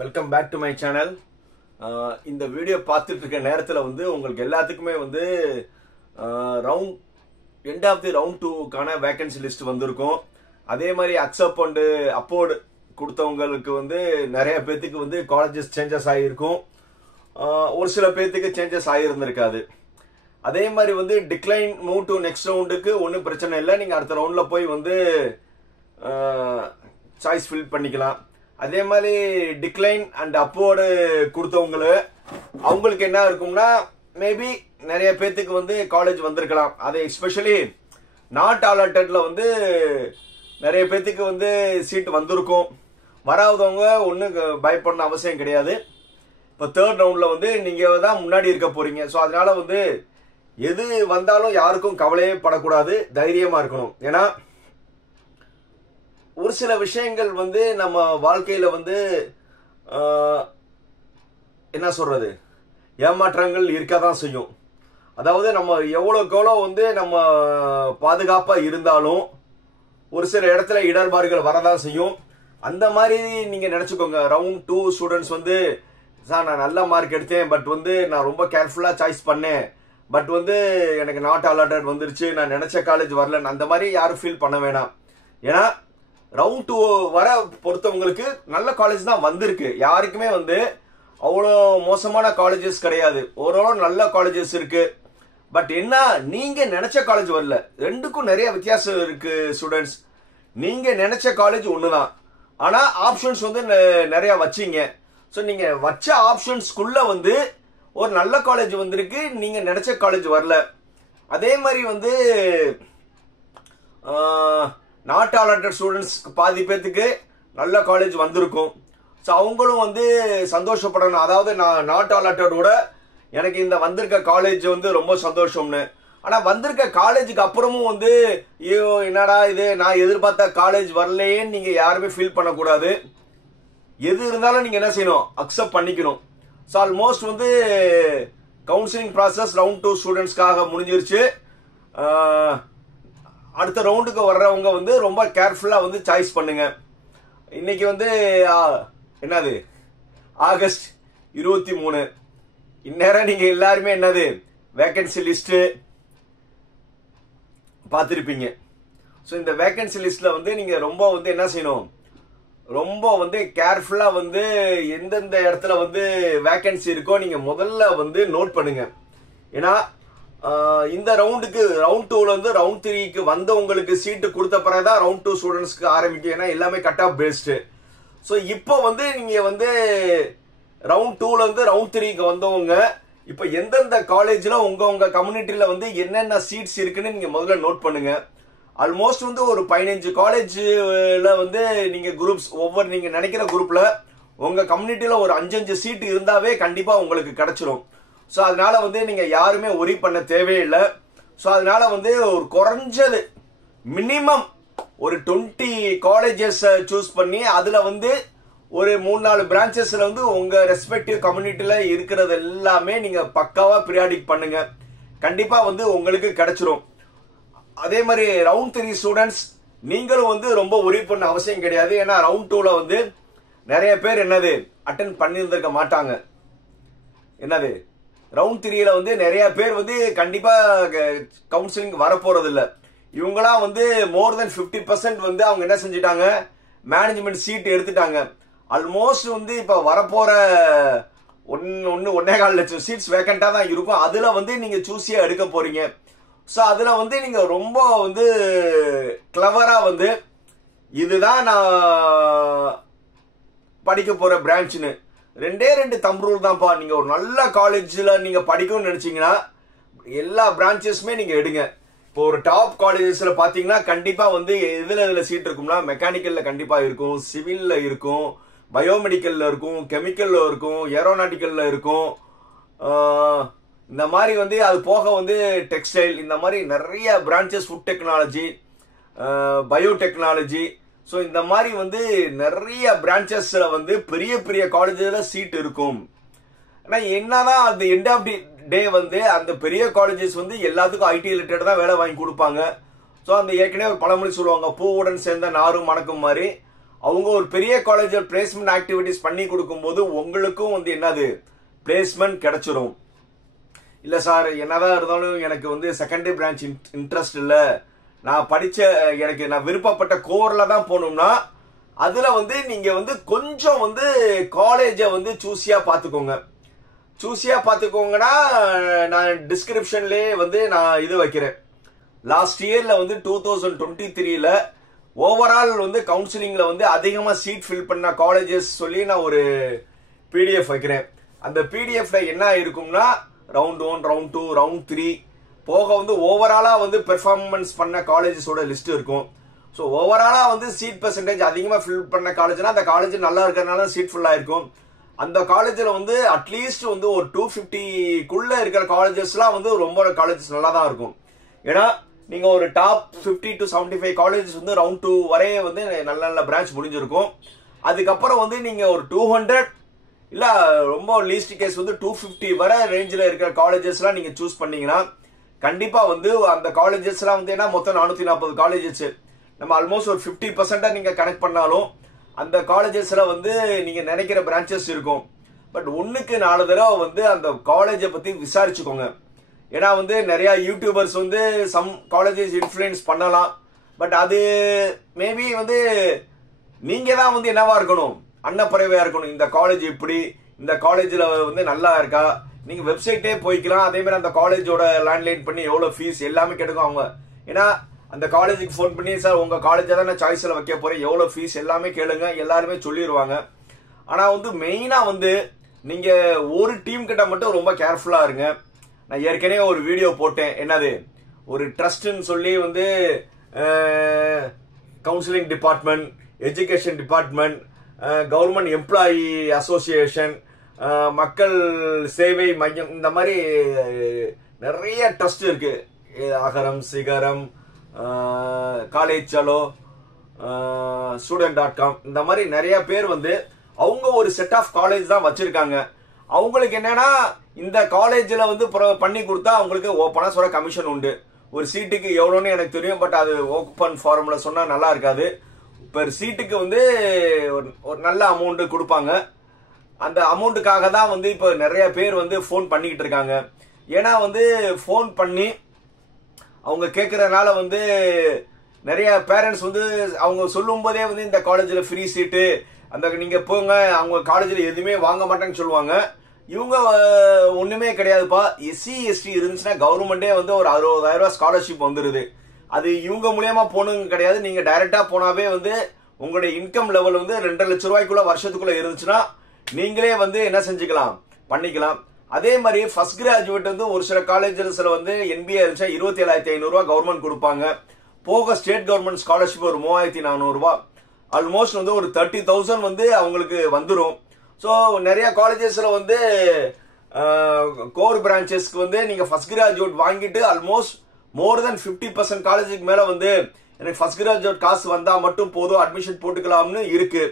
Welcome back to my channel. இந்த video பார்த்துட்டு இருக்க நேரத்தில் வந்து உங்களுக்கு எல்லாத்துக்குமே வந்து எண்ட் ஆஃப் தி ரவுண்ட் 2க்கான வேகன்சி லிஸ்ட் வந்திருக்கும். அதே மாதிரி அக்செப்ட் அண்ட் அப்போர்டு கொடுத்தவங்களுக்கு வந்து நிறைய பேர்த்துக்கு வந்து காலேஜஸ் சேஞ்சஸ் ஆகியிருக்கும். ஒரு சில பேர்த்துக்கு சேஞ்சஸ் ஆகியிருந்திருக்காது. அதே மாதிரி வந்து டிக்ளைன் மூவ் டு நெக்ஸ்ட் ரவுண்டுக்கு ஒன்றும் பிரச்சனை இல்லை. நீங்கள் அடுத்த ரவுண்டில் போய் வந்து சாய்ஸ் ஃபில் பண்ணிக்கலாம். அதே மாதிரி டிக்ளைன் அண்ட் அப்போர்டு அவங்களுக்கு என்ன இருக்கும்னா மேபி நிறைய பேர்த்துக்கு வந்து காலேஜ் வந்திருக்கலாம். அது எஸ்பெஷலி நாட் அலாட்டட்ல வந்து நிறைய பேர்த்துக்கு வந்து சீட் வந்திருக்கும். வராதவங்க ஒன்றும் பயப்படணும் அவசியம் கிடையாது. இப்போ தேர்ட் ரவுண்டில் வந்து நீங்கள் தான் முன்னாடி இருக்க போறீங்க. ஸோ அதனால வந்து எது வந்தாலும் யாருக்கும் கவலையே படக்கூடாது, தைரியமாக இருக்கணும். ஏன்னா ஒரு சில விஷயங்கள் வந்து நம்ம வாழ்க்கையில் வந்து என்ன சொல்றது, ஏமாற்றங்கள் இருக்க தான் செய்யும். அதாவது நம்ம எவ்வளோக்கு எவ்வளோ வந்து நம்ம பாதுகாப்பாக இருந்தாலும் ஒரு சில இடத்துல இடர்பாடுகள் வரதான் செய்யும். அந்த மாதிரி நீங்கள் நினச்சிக்கோங்க. ரவுண்ட் 2 ஸ்டூடெண்ட்ஸ் வந்து சார் நான் நல்ல மார்க் எடுத்தேன், பட் வந்து நான் ரொம்ப கேர்ஃபுல்லாக சாய்ஸ் பண்ணேன், பட் வந்து எனக்கு நாட் அலாட்டட் வந்துருச்சு, நான் நினச்ச காலேஜ் வரலன்னு அந்த மாதிரி யாரும் ஃபீல் பண்ண வேணாம். ஏன்னா ரவுண்ட் 2 வர பொறுத்தவங்களுக்கு நல்ல காலேஜ் தான் வந்திருக்கு. யாருக்குமே வந்து அவ்வளோ மோசமான காலேஜஸ் கிடையாது. ஓரளவு நல்ல காலேஜஸ் இருக்கு. பட் என்ன, நீங்க நினைச்ச காலேஜ் வரல. ரெண்டுக்கும் நிறைய வித்தியாசம் இருக்கு ஸ்டூடெண்ட்ஸ். நீங்க நினைச்ச காலேஜ் ஒண்ணுதான், ஆனா ஆப்ஷன்ஸ் வந்து நிறைய வச்சீங்க. ஸோ நீங்க வச்ச ஆப்ஷன்ஸ்குள்ள வந்து ஒரு நல்ல காலேஜ் வந்திருக்கு, நீங்க நினைச்ச காலேஜ் வரல. அதே மாதிரி வந்து நாட் அலாட்டட் ஸ்டூடெண்ட்ஸ் பாதி பேத்துக்கு நல்ல காலேஜ் வந்திருக்கும். ஸோ அவங்களும் வந்து சந்தோஷப்படணும். அதாவது நான் நாட் அலாட்டடோட எனக்கு இந்த வந்திருக்க காலேஜ் வந்து ரொம்ப சந்தோஷம்னு. ஆனால் வந்திருக்க காலேஜுக்கு அப்புறமும் வந்து ஐயோ என்னடா இது, நான் எதிர்பார்த்த காலேஜ் வரலையேன்னு நீங்கள் யாருமே ஃபீல் பண்ணக்கூடாது. எது இருந்தாலும் நீங்கள் என்ன செய்யணும், அக்செப்ட் பண்ணிக்கணும். ஸோ ஆல்மோஸ்ட் வந்து கவுன்சிலிங் ப்ராசஸ் ரவுண்ட் 2 ஸ்டூடெண்ட்ஸ்க்காக முடிஞ்சிருச்சு. அடுத்த ரவுண்டுக்கு வர்றவங்க வந்து ரொம்ப கேர்ஃபுல்லா வந்து சாய்ஸ் பண்ணுங்க. இன்னைக்கு வந்து என்னது ஆகஸ்ட் 23. இந்நேரம் நீங்க எல்லாருமே என்னது வேகன்சி லிஸ்ட் பார்த்திருப்பீங்க. ஸோ இந்த வேகன்சி லிஸ்ட்ல வந்து நீங்க ரொம்ப வந்து என்ன செய்யணும், ரொம்ப வந்து கேர்ஃபுல்லா வந்து எந்தெந்த இடத்துல வந்து வேகன்சி இருக்கோ நீங்க முதல்ல வந்து நோட் பண்ணுங்க. ஏன்னா இந்த ரவுண்டுக்கு ரவுண்ட் 2ல இருந்து ரவுண்ட் 3க்கு வந்தவங்களுக்கு சீட்டு கொடுத்த பிறகுதான் ரவுண்ட் 2 ஸ்டூடெண்ட்ஸ்க்கு ஆரம்பிக்கும். ஏன்னா எல்லாமே கட் ஆஃப் பேஸ்டு. ஸோ இப்போ வந்து நீங்க வந்து ரவுண்ட் 2ல இருந்து ரவுண்ட் 3க்கு வந்தவங்க இப்போ எந்தெந்த காலேஜ்ல உங்க கம்யூனிட்டியில வந்து என்னென்ன சீட்ஸ் இருக்குன்னு நீங்க முதல்ல நோட் பண்ணுங்க. ஆல்மோஸ்ட் வந்து ஒரு 15 காலேஜ்ல வந்து நீங்க குரூப்ஸ் ஒவ்வொரு நீங்க நினைக்கிற குரூப்ல உங்க கம்யூனிட்டியில ஒரு 5 சீட் இருந்தாவே கண்டிப்பா உங்களுக்கு கிடைச்சிரும். ஸோ அதனால வந்து நீங்க யாருமே ஒரி பண்ண தேவையில்லை. ஸோ அதனால வந்து ஒரு குறைஞ்சது மினிமம் ஒரு 20 காலேஜஸ் சூஸ் பண்ணி அதுல வந்து ஒரு 3-4 பிரான்ச்சஸ்ல வந்து உங்க ரெஸ்பெக்டிவ் கம்யூனிட்டியில இருக்கிறது எல்லாமே நீங்க பக்காவா பீரியாடிக் பண்ணுங்க. கண்டிப்பா வந்து உங்களுக்கு கிடைச்சிரும். அதே மாதிரி ரவுண்ட் 3 ஸ்டூடெண்ட்ஸ் நீங்களும் வந்து ரொம்ப ஒரி பண்ண அவசியம் கிடையாது. ஏன்னா ரவுண்ட் 2ல வந்து நிறைய பேர் என்னது அட்டென்ட் பண்ணியிருந்திருக்க மாட்டாங்க. என்னது ரவுண்ட் 3ல வந்து நிறைய பேர் வந்து கண்டிப்பா கவுன்சிலிங் வரப்போறது இல்லை. இவங்களாம் வந்து மோர் தென் 50% வந்து அவங்க என்ன செஞ்சிட்டாங்க, மேனேஜ்மெண்ட் சீட் எடுத்துட்டாங்க. ஆல்மோஸ்ட் வந்து இப்ப வரப்போற 1.25 லட்சம் சீட்ஸ் வேக்கண்டா தான் இருக்கும். அதுல வந்து நீங்க சூஸியா எடுக்க போறீங்க. ஸோ அதுல வந்து நீங்க ரொம்ப வந்து கிளவரா வந்து இதுதான் நான் படிக்க போற பிரான்ச்னு 2 தம் ரூல் தான்ப்பா. நீங்க ஒரு நல்ல காலேஜ்ல நீங்க படிக்கணும்னு நினைச்சீங்கன்னா எல்லா பிரான்ச்சஸுமே நீங்க எடுங்க. இப்போ ஒரு டாப் காலேஜஸ்ல பாத்தீங்கன்னா கண்டிப்பா வந்து எதுல சீட் இருக்கும்னா மெக்கானிக்கல்ல கண்டிப்பா இருக்கும், சிவில்ல இருக்கும், பயோமெடிக்கல்ல இருக்கும், கெமிக்கல்ல இருக்கும், ஏரோநாட்டிக்கல்ல இருக்கும். இந்த மாதிரி வந்து அது போக வந்து டெக்ஸ்டைல், இந்த மாதிரி நிறைய branches, food technology, biotechnology. So இந்த மாதிரி வந்து நிறைய பிரான்ச்சஸ்ல வந்து பெரிய பெரிய காலேஜ்ல சீட் இருக்கும். ஆனா என்னதான் அந்த எண்ட் ஆஃப் தி டே வந்து அந்த பெரிய காலேஜஸ் வந்து எல்லாத்துக்கும் ஐடி ரிலேட்டட் தான் வேலை வாங்கி கொடுப்பாங்க. ஸோ அந்த ஏற்கனவே ஒரு பழமொழி சொல்லுவாங்க, பூவுடன் சேர்ந்த நாரும் மணக்கும் மாதிரி. அவங்க ஒரு பெரிய காலேஜில் பிளேஸ்மெண்ட் ஆக்டிவிட்டிஸ் பண்ணி கொடுக்கும்போது உங்களுக்கும் வந்து என்னது பிளேஸ்மெண்ட் கிடைச்சிரும். இல்ல சார் என்னதான் இருந்தாலும் எனக்கு வந்து செகண்டரி பிரான்ச் இன்ட்ரெஸ்ட் இல்ல, நான் படிச்ச எனக்கு நான் விருப்பப்பட்ட கோர்ல தான் போகணும்னா அதுல வந்து நீங்க வந்து கொஞ்சம் வந்து காலேஜை வந்து சூஸியா பாத்துக்கோங்கன்னா நான் டிஸ்கிரிப்ஷன்லயே வந்து நான் இது வைக்கிறேன். லாஸ்ட் இயர்ல வந்து 2023ல ஓவரால் வந்து கவுன்சிலிங்ல வந்து அதிகமா சீட் ஃபில் பண்ண காலேஜஸ் சொல்லி நான் ஒரு பிடிஎஃப் வைக்கிறேன். அந்த பிடிஎஃப்ல என்ன இருக்கும்னா ரவுண்ட் 1, ரவுண்ட் 2, ரவுண்ட் 3 போக வந்து ஓவராலா வந்து பெர்ஃபார்மன்ஸ் பண்ண காலேஜஸோட லிஸ்ட் இருக்கும். ஸோ ஓவராலா வந்து சீட் பெர்சன்டேஜ் அதிகமா ஃபில் பண்ண காலேஜ்னா அந்த காலேஜ் நல்லா இருக்கிறதுனால சீட் ஃபுல்லா இருக்கும். அந்த காலேஜ்ல வந்து அட்லீஸ்ட் வந்து ஒரு 250க்குள்ள இருக்கிற காலேஜஸ்லாம் வந்து ரொம்ப காலேஜஸ் நல்லா தான் இருக்கும். ஏன்னா நீங்க ஒரு டாப் 50 to 75 காலேஜஸ் வந்து ரவுண்ட் 2 வரைய வந்து நல்ல நல்ல பிரான்ச் முடிஞ்சிருக்கும். அதுக்கப்புறம் வந்து நீங்க ஒரு 200 இல்ல ரொம்ப லீஸ்ட் கேஸ் வந்து 250 வர ரேஞ்சில் இருக்கிற காலேஜஸ்லாம் நீங்க சூஸ் பண்ணீங்கன்னா கண்டிப்பா வந்து அந்த காலேஜஸ்லாம் வந்து என்ன மொத்தம் 440 காலேஜஸ் நம்ம ஆல்மோஸ்ட் ஒரு 50% நீங்க கனெக்ட் பண்ணாலும் அந்த காலேஜஸ்ல வந்து நீங்க நினைக்கிற பிரான்ச்சஸ் இருக்கும். பட் 1க்கு 4 தடவை வந்து அந்த காலேஜை பத்தி விசாரிச்சுக்கோங்க. ஏன்னா வந்து நிறைய யூடியூபர்ஸ் வந்து சம் காலேஜஸ் இன்ஃப்ளூயன்ஸ் பண்ணலாம். பட் அது மேபி வந்து நீங்க தான் வந்து என்னவா இருக்கணும், அன்னப்பறவையா இருக்கணும். இந்த காலேஜ் இப்படி, இந்த காலேஜ்ல வந்து நல்லா இருக்கா, நீங்க வெப்சைட்டே போய்க்கலாம். அதே மாதிரி அந்த காலேஜோட லேண்ட்லைன் பண்ணி எவ்வளவு ஃபீஸ் எல்லாமே கேட்டுக்கும் அவங்க. ஏன்னா அந்த காலேஜுக்கு ஃபோன் பண்ணி சார் உங்க காலேஜை தான் நான் சாய்ஸ்ல வைக்க போறேன், எவ்வளவு ஃபீஸ் எல்லாமே கேளுங்க, எல்லாருமே சொல்லிடுவாங்க. ஆனா வந்து மெயினா வந்து நீங்க ஒரு டீம் கிட்ட மட்டும் ரொம்ப கேர்ஃபுல்லா இருங்க. நான் ஏற்கனவே ஒரு வீடியோ போட்டேன், என்னது ஒரு ட்ரஸ்ட்னு சொல்லி வந்து counselling department, education department, government employee association, மக்கள் சேவை மையம், இந்த மாதிரி நிறைய ட்ரஸ்ட் இருக்கு. அகரம், சிகரம், காலேஜ் சலோ, student.com, இந்த மாதிரி நிறைய பேர் வந்து அவங்க ஒரு செட் ஆஃப் காலேஜ் தான் வச்சிருக்காங்க. அவங்களுக்கு என்னன்னா இந்த காலேஜ்ல வந்து பண்ணி கொடுத்தா அவங்களுக்கு ஓப்பனா சொல்ற கமிஷன் உண்டு. ஒரு சீட்டுக்கு எவ்வளோன்னு எனக்கு தெரியும், பட் அது ஓப்பன் ஃபார்ம்ல சொன்னா நல்லா இருக்காது. பெர் சீட்டுக்கு வந்து ஒரு நல்ல அமௌண்ட் கொடுப்பாங்க. அந்த அமௌண்ட்டுக்காக தான் வந்து இப்போ நிறைய பேர் வந்து ஃபோன் பண்ணிக்கிட்டு இருக்காங்க. ஏன்னா வந்து ஃபோன் பண்ணி அவங்க கேட்கறதுனால வந்து நிறைய பேரண்ட்ஸ் வந்து அவங்க சொல்லும் போதே வந்து இந்த காலேஜ்ல ஃப்ரீ சீட்டு, அந்த நீங்க போங்க, அவங்க காலேஜ்ல எதுவுமே வாங்க மாட்டேன்னு சொல்லுவாங்க. இவங்க ஒண்ணுமே கிடையாதுப்பா. SC ST இருந்துச்சுன்னா கவர்மெண்டே வந்து ஒரு 60,000 ரூபாய் ஸ்காலர்ஷிப் வந்துருது. அது இவங்க மூலியமா போகணுங்க கிடையாது. நீங்க டைரக்டா போனாவே வந்து உங்களுடைய இன்கம் லெவல் வந்து 2 லட்சம் ரூபாய்க்குள்ள வருஷத்துக்குள்ள இருந்துச்சுன்னா நீங்களே வந்து என்ன செஞ்சுக்கலாம், பண்ணிக்கலாம். அதே மாதிரி ஃபர்ஸ்ட் கிராஜுவேட் வந்து ஒரு சில காலேஜஸ்ல வந்து NBA இருந்துச்சா 27,500 ரூபாய் கவர்மெண்ட் கொடுப்பாங்க. போக ஸ்டேட் கவர்மெண்ட் ஸ்காலர்ஷிப் ஒரு 3,400 ரூபாய், ஆல்மோஸ்ட் வந்து ஒரு 30,000 வந்து அவங்களுக்கு வந்துடும். ஸோ நிறைய காலேஜஸ்ல வந்து கோர் பிரான்ச்சஸ்க்கு வந்து நீங்க ஃபர்ஸ்ட் கிராஜுவேட் வாங்கிட்டு ஆல்மோஸ்ட் மோர் தென் 50% காலேஜுக்கு மேல வந்து எனக்கு ஃபர்ஸ்ட் கிராஜுவேட் காசு வந்தா மட்டும் போதும் அட்மிஷன் போட்டுக்கலாம்னு இருக்கு.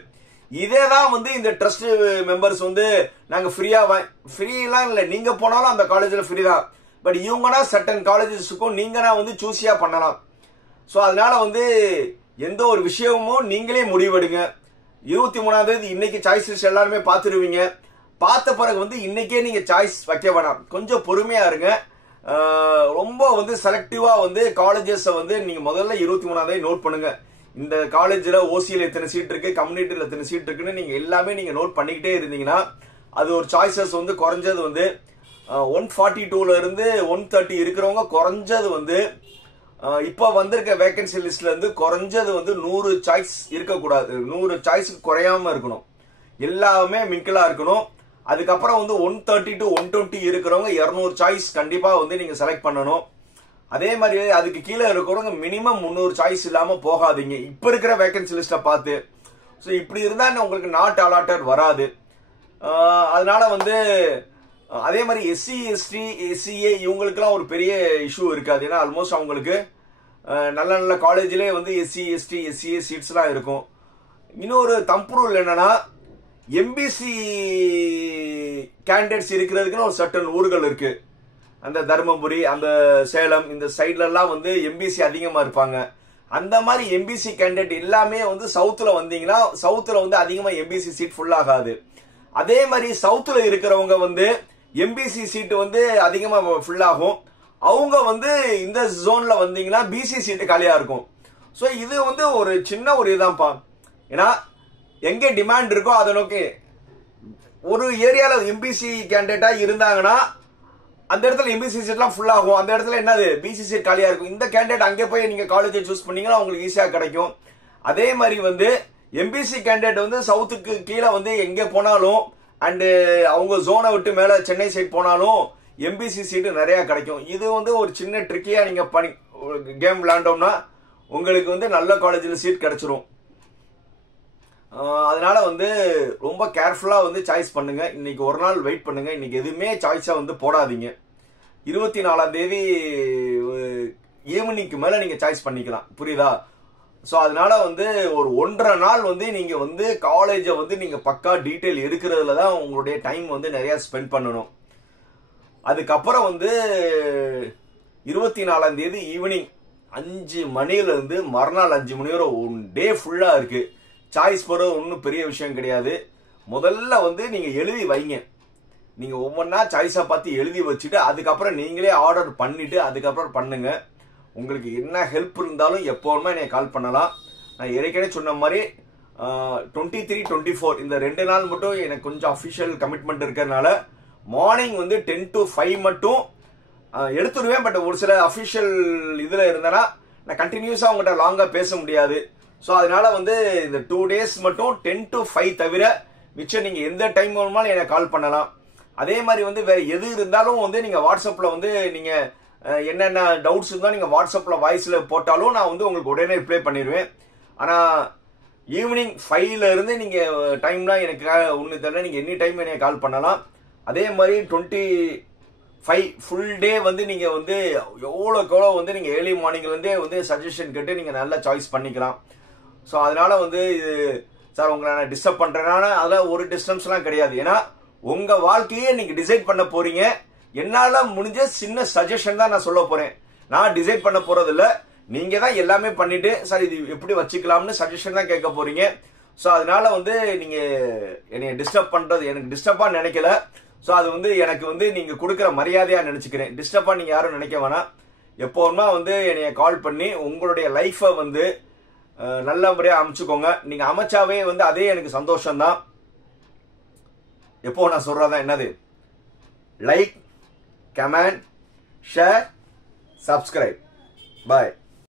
இதே தான் வந்து இந்த ட்ரஸ்ட் மெம்பர்ஸ் வந்து நாங்க ஃப்ரீலாம் இல்லை, நீங்க போனாலும் அந்த காலேஜ்ல ஃப்ரீ தான். பட் இவங்கன்னா சர்டன் காலேஜஸுக்கும் நீங்கன்னா வந்து சூஸியா பண்ணலாம். ஸோ அதனால வந்து எந்த ஒரு விஷயமும் நீங்களே முடிவெடுங்க. 23ஆம் தேதி இன்னைக்கு சாய்ஸ் லிஸ்ட் எல்லாருமே பார்த்துருவீங்க. பார்த்த பிறகு வந்து இன்னைக்கே நீங்க சாய்ஸ் வைக்க வேணாம், கொஞ்சம் பொறுமையா இருங்க. ரொம்ப வந்து செலக்டிவா வந்து காலேஜஸ் வந்து நீங்க முதல்ல 23ஆம் தேதி நோட் பண்ணுங்க. இந்த காலேஜ்ல ஓசியில எத்தனை சீட் இருக்கு, கம்யூனிட்டியில எத்தனை சீட் இருக்குன்னு நீங்க எல்லாமே நீங்க நோட் பண்ணிக்கிட்டே இருந்தீங்கன்னா அது ஒரு சாய்ஸஸ் வந்து குறைஞ்சது வந்து 142ல இருந்து 130 இருக்கிறவங்க குறைஞ்சது வந்து இப்ப வந்திருக்க வேகன்சி லிஸ்ட்ல இருந்து குறைஞ்சது வந்து 100 சாய்ஸ் இருக்கக்கூடாது. 100 சாய்ஸ்க்கு குறையாம இருக்கணும், எல்லாமே மின்கலா இருக்கணும். அதுக்கப்புறம் வந்து 130 to 120 இருக்கிறவங்க 200 சாய்ஸ் கண்டிப்பா வந்து நீங்க செலக்ட் பண்ணணும். அதே மாதிரி அதுக்கு கீழே இருக்கிறவங்க மினிமம் 300 சாய்ஸ் இல்லாம போகாதீங்க இப்ப இருக்கிற வேகன்சி லிஸ்ட பார்த்து. ஸோ இப்படி இருந்தா உங்களுக்கு நாட் அலாட்டட் வராது. அதனால வந்து அதே மாதிரி SC ST SCA இவங்களுக்குலாம் ஒரு பெரிய இஷ்யூ இருக்காது. ஏன்னா ஆல்மோஸ்ட் அவங்களுக்கு நல்ல நல்ல காலேஜ்லேயே வந்து SC ST SCA சீட்ஸ்லாம் இருக்கும். இன்னொரு தம்புரூல் என்னன்னா MBC கேண்டிடேட்ஸ் இருக்கிறதுக்குன்னு ஒரு சர்டன் ஊர்கள் இருக்கு. அந்த தருமபுரி, அந்த சேலம், இந்த சைட்ல எல்லாம் வந்து MBC அதிகமா இருப்பாங்க. அந்த மாதிரி எம்பிசி கேண்டிடேட் எல்லாமே வந்து சவுத்துல வந்தீங்கன்னா சவுத்துல வந்து அதிகமா எம்பிசி சீட் ஃபுல் ஆகாது. அதே மாதிரி சவுத்துல இருக்கிறவங்க வந்து எம்பிசி சீட் வந்து அதிகமா ஃபுல் ஆகும். அவங்க வந்து இந்த ஜோன்ல வந்தீங்கன்னா பிசி சீட்டு காலியா இருக்கும். ஸோ இது வந்து ஒரு சின்ன ஒரு இதுதான்ப்பா. ஏன்னா எங்கே டிமாண்ட் இருக்கோ அதை நோக்கி ஒரு ஏரியால எம்பிசி கேண்டிடேட்டா இருந்தாங்கன்னா அந்த இடத்துல எம்பிசி சீட்லாம் ஃபுல் ஆகும். அந்த இடத்துல என்னது பிசி சீட் காலியா இருக்கும். இந்த கேண்டிடேட் அங்கே போய் நீங்க காலேஜை சூஸ் பண்ணீங்கன்னா உங்களுக்கு ஈஸியா கிடைக்கும். அதே மாதிரி வந்து எம்பிசி கேண்டிடேட் வந்து சவுத்துக்கு கீழே வந்து எங்கே போனாலும் அண்டு அவங்க ஜோனை விட்டு மேல சென்னை சைட் போனாலும் எம்பிசி சீட்டு நிறைய கிடைக்கும். இது வந்து ஒரு சின்ன ட்ரிக்கியா நீங்க கேம் விளையாண்டோம்னா உங்களுக்கு வந்து நல்ல காலேஜில் சீட் கிடைச்சிரும். அதனால வந்து ரொம்ப கேர்ஃபுல்லா வந்து சாய்ஸ் பண்ணுங்க. இன்னைக்கு ஒரு நாள் வெயிட் பண்ணுங்க. இன்னைக்கு எதுவுமே சாய்ஸா வந்து போடாதீங்க. 24ஆம் தேதி ஈவினிங்க்கு மேல நீங்க சாய்ஸ் பண்ணிக்கலாம். புரியுதா? ஸோ அதனால வந்து ஒரு 1.5 நாள் வந்து நீங்க வந்து காலேஜை வந்து நீங்க பக்கா டீட்டெயில் எடுக்கிறதுல தான் உங்களுடைய டைம் வந்து நிறைய ஸ்பெண்ட் பண்ணணும். அதுக்கப்புறம் வந்து 24ஆம் தேதி ஈவினிங் 5 மணில இருந்து மறுநாள் 5 மணி வரை ஒன் டே ஃபுல்லா இருக்கு. சாய்ஸ் போறது ஒன்றும் பெரிய விஷயம் கிடையாது. முதல்ல வந்து நீங்க எழுதி வைங்க. நீங்க ஒவ்வொன்றா சாய்ஸா பார்த்து எழுதி வச்சுட்டு அதுக்கப்புறம் நீங்களே ஆர்டர் பண்ணிட்டு அதுக்கப்புறம் பண்ணுங்க. உங்களுக்கு என்ன ஹெல்ப் இருந்தாலும் எப்போவுமே என்னை கால் பண்ணலாம். நான் ஏற்கனவே சொன்ன மாதிரி 23, 24 இந்த 2 நாள் மட்டும் எனக்கு கொஞ்சம் அஃபிஷியல் கமிட்மெண்ட் இருக்கிறதுனால மார்னிங் வந்து 10 to 5 மட்டும் எடுத்துடுவேன். பட் ஒரு சில அஃபிஷியல் இதுல இருந்தேன்னா நான் கண்டினியூஸா உங்கள்கிட்ட லாங்கா பேச முடியாது. ஸோ அதனால வந்து இந்த 2 days மட்டும் 10 to 5 தவிர மிச்சம் நீங்க எந்த டைம் வேணுமாலும் எனக்கு கால் பண்ணலாம். அதே மாதிரி வந்து வேற எது இருந்தாலும் வந்து நீங்க வாட்ஸ்அப்ல வந்து நீங்க என்னென்ன டவுட்ஸ் இருந்தாலும் நீங்க வாட்ஸ்அப்ல வாய்ஸ்ல போட்டாலும் நான் வந்து உங்களுக்கு உடனே ரிப்ளை பண்ணிடுவேன். ஆனா ஈவினிங் 5ல இருந்து நீங்க டைம்லாம் எனக்கு ஒன்று தவிர நீங்க எனி டைம் எனக்கு கால் பண்ணலாம். அதே மாதிரி 25 ஃபுல் டே வந்து நீங்க வந்து எவ்வளோக்கு எவ்வளோ வந்து நீங்க ஏர்லி மார்னிங்ல இருந்தே வந்து சஜஷன் கேட்டு நீங்க நல்லா சாய்ஸ் பண்ணிக்கலாம். ஸோ அதனால வந்து இது சார் உங்களை நான் டிஸ்டர்ப் பண்றேன்னா அதெல்லாம் ஒரு டிஸ்டர்பன்ஸ்லாம் கிடையாது. ஏன்னா உங்க வாழ்க்கையே நீங்க டிசைட் பண்ண போறீங்க. என்னால முடிஞ்ச சின்ன சஜஷன் தான் நான் சொல்ல போறேன். நான் டிசைட் பண்ண போறது இல்ல. நீங்க தான் எல்லாமே பண்ணிட்டு சார் இது எப்படி வச்சுக்கலாம்னு சஜஷன் தான் கேட்க போறீங்க. ஸோ அதனால வந்து நீங்க என்னைய டிஸ்டர்ப் பண்றது எனக்கு டிஸ்டர்பா நினைக்கல. ஸோ அது வந்து எனக்கு வந்து நீங்க கொடுக்குற மரியாதையா நினைச்சுக்கிறேன். டிஸ்டர்பா நீங்க யாரும் நினைக்க வேணாம். எப்போவுமே வந்து என்னைய கால் பண்ணி உங்களுடைய லைஃபை வந்து நல்ல முறையா அமைச்சுக்கோங்க. நீங்க அமைச்சாவே வந்து அதே எனக்கு சந்தோஷம் தான். எப்போ நான் சொல்றதா என்னது லைக், கமெண்ட், ஷேர், சப்ஸ்கிரைப். பாய்.